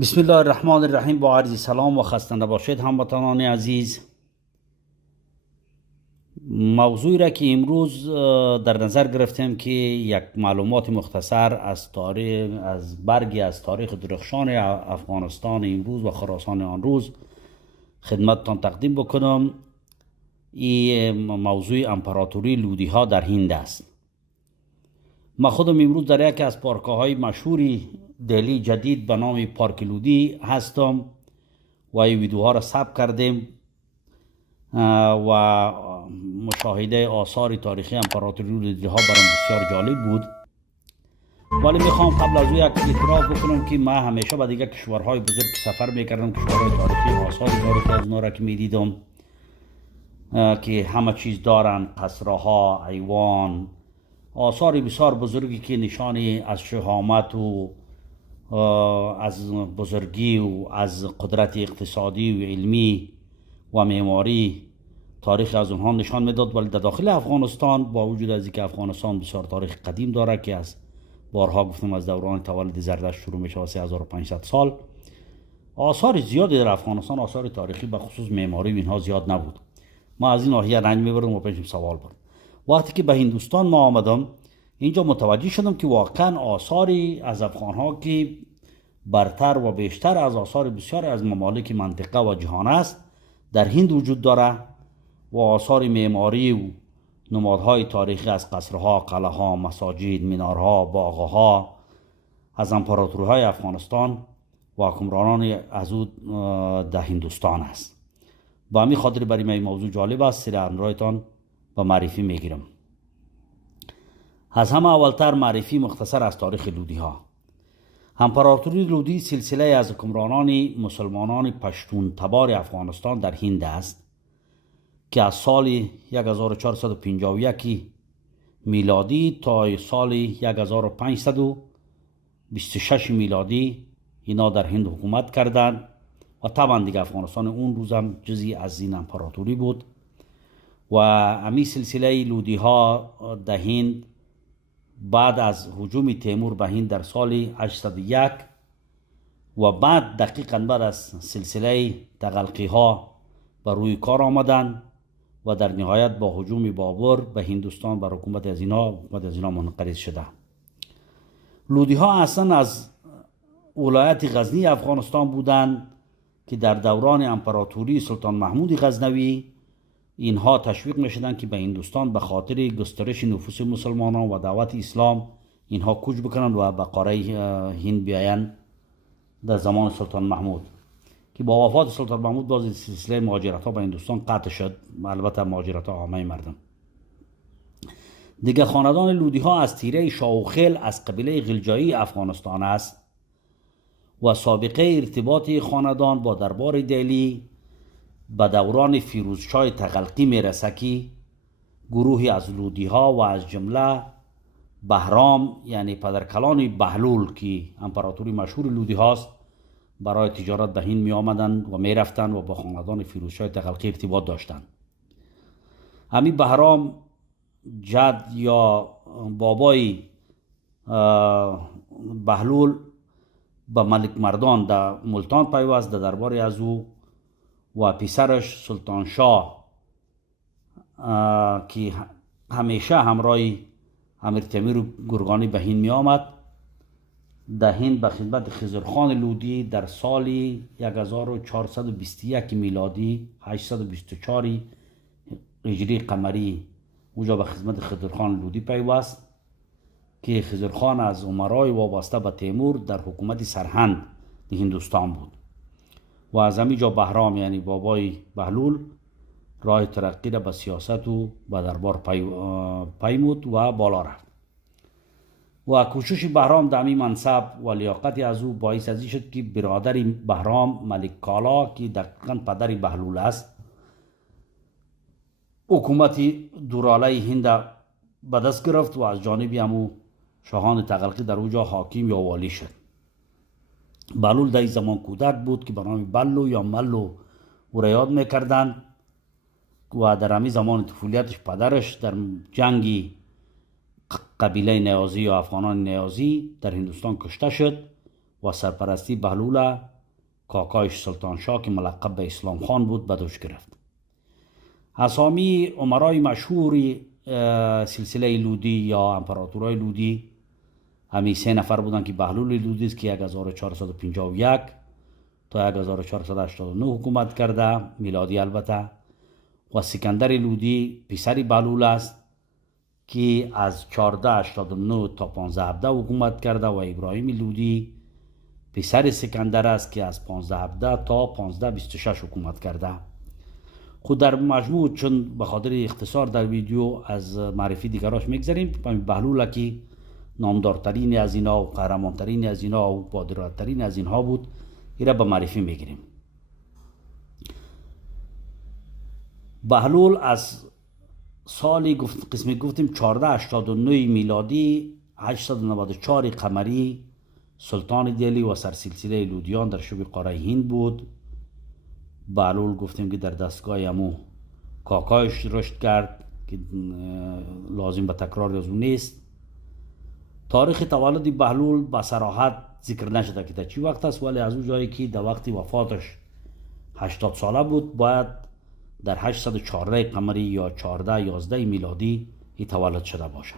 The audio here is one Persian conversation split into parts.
بسم الله الرحمن الرحیم. با عرض سلام و خسته نباشید هموطنان عزیز. موضوعی را که امروز در نظر گرفتیم که یک معلومات مختصر از برگی از تاریخ درخشان افغانستان امروز و خراسان آن روز خدمتتان تقدیم بکنم. این موضوع امپراتوری لودی ها در هند است. ما خودم امروز در یکی از پارک‌های مشهوری دهلی جدید به نام پارک لودی هستم و این ویدیوها را ثبت کردیم و مشاهده آثار تاریخی امپراتوری لودی ها برام بسیار جالب بود. ولی میخوام قبل از او یک اعتراف بکنم که من همیشه به دیگه کشورهای بزرگ سفر میکردم، کشورهای تاریخی، آثار تاریخی از اونا را که میدیدم که همه چیز دارن، قصرها، ایوان، آثار بسیار بزرگی که نشانی از شهامت و از بزرگی و از قدرت اقتصادی و علمی و معماری تاریخ از اونها نشان میداد. ولی در داخل افغانستان با وجود از اینکه افغانستان بسیار تاریخ قدیم داره که از بارها گفتم از دوران تولد زردشت شروع میشه و 3500 سال، آثار زیادی در افغانستان، آثار تاریخی به خصوص معماری و اینها زیاد نبود. ما از این ناحیه رنج میبرم و پیشم سوال برم. وقتی که به هندوستان ما آمدم اینجا متوجه شدم که واقعا آثاری از افغانها که برتر و بیشتر از آثار بسیاری از ممالک منطقه و جهان است در هند وجود داره و آثار معماری و نمادهای تاریخی از قصرها، قلعه‌ها، مساجد، مینارها، باغها از امپراتوری‌های افغانستان و حکمرانان از او در هندوستان است. با همین خاطر برای من این موضوع جالب است. سر همراهتان به معرفی میگیرم. از همه اولتر معرفی مختصر از تاریخ لودی ها. امپراتوری لودی سلسله از حکمرانان مسلمانان پشتون تبار افغانستان در هند است که از سال 1451 میلادی تا سال 1526 میلادی اینا در هند حکومت کردند و طبعا دیگه افغانستان اون روز هم جزئی از این امپراتوری بود. و امی سلسله لودی ها در هند بعد از هجوم تیمور به هند در سال 801 و بعد دقیقاً بعد از سلسله تغلقی ها بر روی کار آمدند و در نهایت با هجوم بابر به هندوستان بر حکومت از اینا منقرض شده. لودی ها اصلا از ولایت غزنی افغانستان بودند که در دوران امپراتوری سلطان محمود غزنوی اینها تشویق میشدند که به هندوستان به خاطر گسترش نفوس مسلمانان و دعوت اسلام اینها کوچ بکنند و به قاره هند بیایند در زمان سلطان محمود که با وفات سلطان محمود باز سلسله مهاجرت ها به هندوستان قطع شد، البته مهاجرت ها عامه مردم. دیگر خاندان لودی ها از تیره شاوخیل از قبیله غلجایی افغانستان است و سابقه ارتباط خاندان با دربار دهلی به دوران فیروزشاه تغلقی میرسه که گروهی از لودی ها و از جمله بهرام یعنی پدرکلان بهلول که امپراتوری مشهور لودی هاست برای تجارت به هند می آمدند و می رفتند و با خاندان فیروزشاه تغلقی ارتباط داشتند. همین بهرام جد یا بابای بهلول به ملک مردان در ملتان پیوست در دربار از او و پسرش سلطان شاه که همیشه همراه امیر تیمور گرگانی به هند می آمد در هند به خدمت خضرخان لودی در سال 1421 میلادی 824 هجری قمری اونجا به خدمت خضرخان لودی پیوست که خضرخان از امرای وابسته به تیمور در حکومت سرهند هندوستان بود و از همینجا بهرام یعنی بابای بهلول راه ترقی را به سیاست و به دربار پیمود و بالا رفت و کوشش بهرام در همین منصب و لیاقت از او باعث ازی شد که برادر بهرام ملک کالا که دقیقاً پدر بهلول است حکومت دوراله هند به دست گرفت و از جانب همو شاهان تغلقی در اوجا حاکم یا والی شد. بهلول در این زمان کودک بود که به نام بلو یا ملو او را یاد میکردند و در همین زمان طفولیتش پدرش در جنگی قبیله نیازی یا افغانان نیازی در هندوستان کشته شد و سرپرستی بهلول کاکایش سلطان شاه که ملقب به اسلام خان بود به دوش گرفت. اسامی امرای مشهوری سلسله لودی یا امپراتورای لودی همین 3 نفر بودن که بهلول لودی است که 1451 تا 1489 حکومت کرده میلادی البته، و سکندر لودی پسری بهلول است که از 1489 تا 1517 حکومت کرده، و ابراهیم لودی پسر سکندر است که از 1517 تا 1526 حکومت کرده. خود در مجموع چون به خاطر اختصار در ویدیو از معرفی دیگراش میگذاریم، بهلول که نامدارترین از اینا و قهرمانترین از اینا و بادرترین از اینها بود، اینا به معرفی میگیریم. بهلول از سالی قسمی گفتیم 1489 میلادی 894 قمری سلطان دهلی و سرسلسله لودیان در شبه قاره هند بود. بهلول گفتیم که در دستگاه امو کاکایش رشد کرد که لازم به تکرار از اون نیست. تاریخ تولد بهلول به صراحت ذکر نشده که در چی وقت است، ولی از اون جایی که در وقت وفاتش 80 ساله بود باید در 814 قمری یا 1411 میلادی ای تولد شده باشه.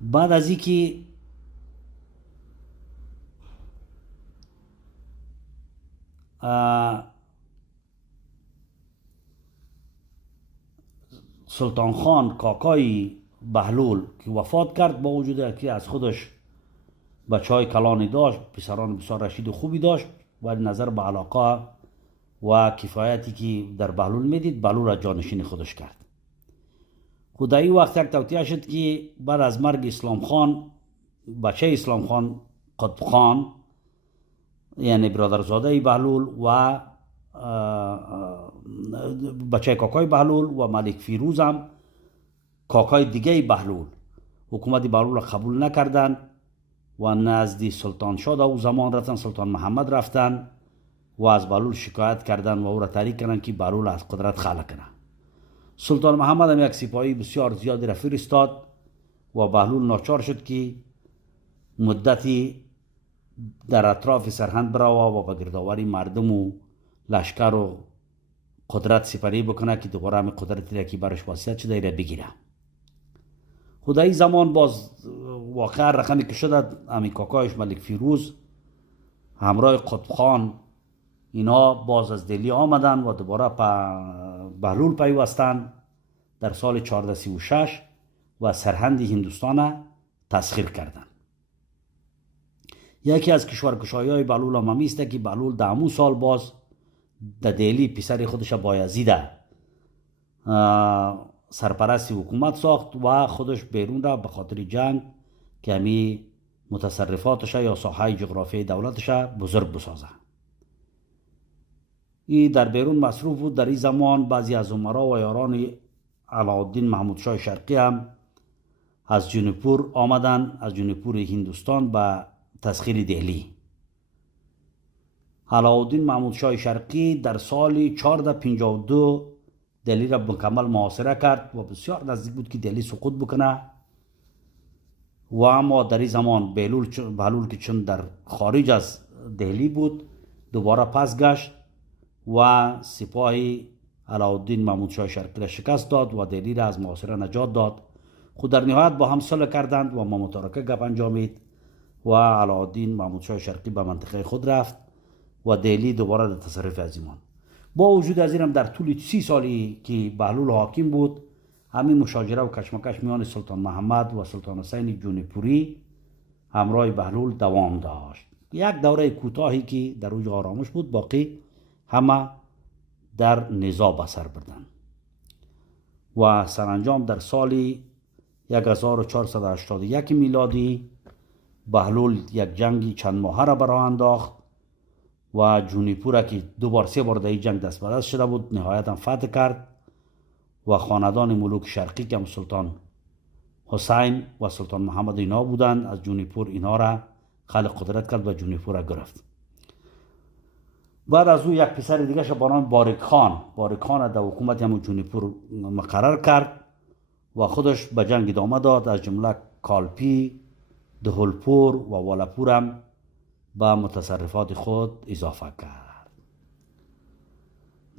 بعد از اینکه سلطان خان کاکای بهلول که وفات کرد، با وجود که از خودش بچهای کلانی داشت، پسران بسیار رشید و خوبی داشت، ولی نظر به علاقه و کفایتی که در بهلول میدید، بهلول را جانشین خودش کرد. خود در این وقت یک توطئه شد که بعد از مرگ اسلام خان، بچه اسلام خان قطب خان یعنی برادرزاده بهلول و بچه کاکای بهلول و ملک فیروز هم کاکای دیگه بهلول حکومت بهلول را قبول نکردن و نزد سلطان شاه او زمان رفتن، سلطان محمد رفتن و از بهلول شکایت کردن و او را تحریک کردن که بهلول از قدرت خلع کنه. سلطان محمد هم یک سپاهی بسیار زیادی را فرستاد و بهلول ناچار شد که مدتی در اطراف سرهند بروا و به گردآوری مردم و لشکر و قدرت سپری بکنه که دوباره همین قدرتی را که برش وصیت شده را بگیره. خود این زمان باز واقعا رقمی که شد، همین کاکایش ملک فیروز همراه قطب خان اینا باز از دهلی آمدن و دوباره بهلول پیوستن در سال 1436 و سرهند هندوستان تسخیر کردند. یکی از کشورگشایی‌های بهلول هم است که بهلول در همون سال باز در دهلی پسر خودش بایزید سرپرستی حکومت ساخت و خودش بیرون را به خاطر جنگ که همی متصرفاتش یا ساحه جغرافیای دولتش بزرگ بسازه. این در بیرون مصروف بود. در این زمان بعضی از امرا و یاران علاءالدین محمود شاه شرقی هم از جونپور آمدن، از جونپور هندوستان به تسخیر دهلی. علاءالدین محمود شاه شرقی در سال 1452 دهلی را مکمل محاصره کرد و بسیار نزدیک بود که دهلی سقوط بکنه، و اما در این زمان بهلول که چون در خارج از دهلی بود دوباره پس گشت و سپاهی علاءالدین محمود شاه شرقی را شکست داد و دهلی را از محاصره نجات داد. خود در نهایت با هم صلح کردند و متارکه گپ انجامید و علاءالدین محمود شاه شرقی به منطقه خود رفت و دهلی دوباره در تصرف از ایمان. با وجود از این هم در طول 30 سالی که بهلول حاکم بود، همین مشاجره و کشمکش میان سلطان محمد و سلطان حسین جونپوری همراه بهلول دوام داشت. یک دوره کوتاهی که در اوج آرامش بود، باقی همه در نزاع به سر بردند و سرانجام در سال 1481 میلادی بهلول یک جنگی چند ماهه را براه انداخت و جونپور که 2-3 بار در این جنگ دست به دست شده بود نهایتا فتح کرد و خاندان ملوک شرقی که هم سلطان حسین و سلطان محمد اینا بودند از جونپور اینا را خلق قدرت کرد و جونپور را گرفت. بعد از او یک پسر دیگه شد به نام بارک خان در حکومت هم جونپور مقرر کرد و خودش به جنگ ادامه داد، از جمله کالپی دهلپور و والپور هم به متصرفات خود اضافه کرد.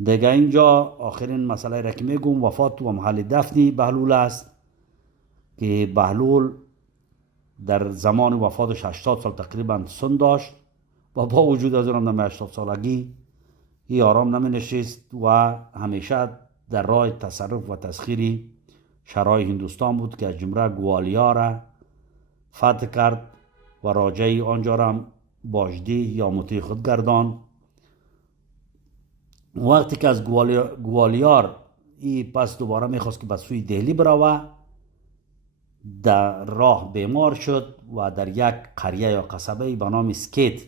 دیگه اینجا آخرین مسئله را که میگم وفات و محل دفن بهلول است که بهلول در زمان وفاتش 80 سال تقریبا سن داشت و با وجود از اون در 80 سالگی ای آرام نمی نشست و همیشه در راه تصرف و تسخیر شهرهای هندوستان بود که از جمله گوالیا را فتح کرد و راجع آنجا را باجده یا مطیع خود گردان. وقتی که از گوالیار ای پس دوباره میخواست که به سوی دهلی بروه، در راه بیمار شد و در یک قریه یا قصبه به نام سکیت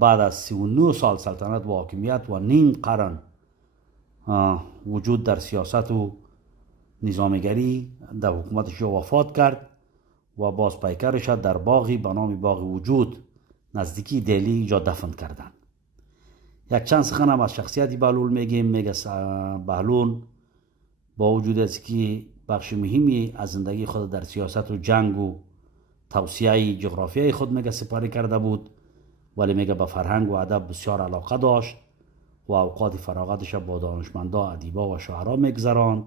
بعد از 39 سال سلطنت و حاکمیت و نیم قرن وجود در سیاست و نظامگری در حکومتش وفات کرد و باز پیکرش در باغی به نام باغ وجود نزدیکی دهلی اینجا دفن کردند. یک چند سخن هم از شخصیت بهلول میگیم. میگه بهلول با وجود از که بخش مهمی از زندگی خود در سیاست و جنگ و توسعه جغرافیای خود میگه سپاری کرده بود، ولی میگه به فرهنگ و ادب بسیار علاقه داشت و اوقات فراغتش با دانشمندا، ادیبا و شاعران میگذراند.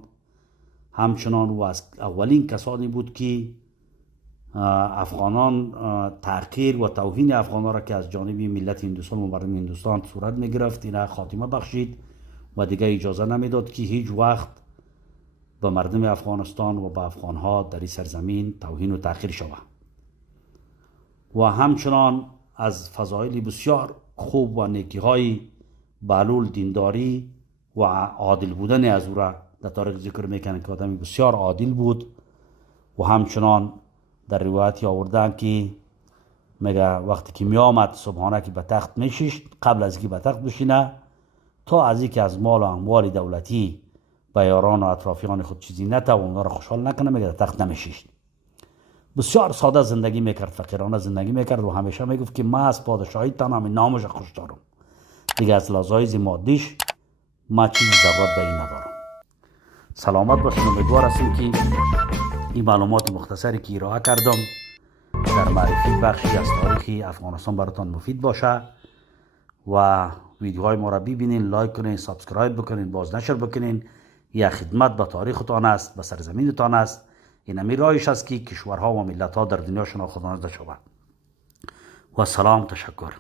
همچنان و از اولین کسانی بود که افغانان تحقیر و توهین افغانان را که از جانب ملت هندوستان و مردم هندوستان صورت میگرفت اینا خاتمه بخشید و دیگه اجازه نمیداد که هیچ وقت به مردم افغانستان و به افغانها در این سرزمین توهین و تحقیر شود. و همچنان از فضایل بسیار خوب و نیکی های بهلول دینداری و عادل بودن از او را در تاریخ ذکر میکنن که آدمی بسیار عادل بود. و همچنان در روایتی آوردن که میگه وقتی که می آمد صبحانه که به تخت میشیشت، قبل از که به تخت بشینه تا از اینکه از مال و اموال دولتی به یاران و اطرافیان خود چیزی نته و اونا را خوشحال نکنه، میگه در تخت نمیشیشت. بسیار ساده زندگی میکرد، فقیرانه زندگی میکرد و همیشه میگفت که من از پادشاهی تنها نامش خوش دارم، دیگه از لذایز مادیش ما چیزی ضرورت به این ندارم. سلامت باشین. امیدوار هستیم که این معلومات مختصری که ارائه کردم در معرفی بخشی از تاریخ افغانستان براتان مفید باشه و ویدیوهای ما را ببینین، لایک کنین، سابسکرایب بکنین، بازنشر بکنین. یا خدمت به تاریختان است، به سرزمینتان است. این همی راهش است که کشورها و ملتها در دنیا شناخته شوند. و سلام، تشکر.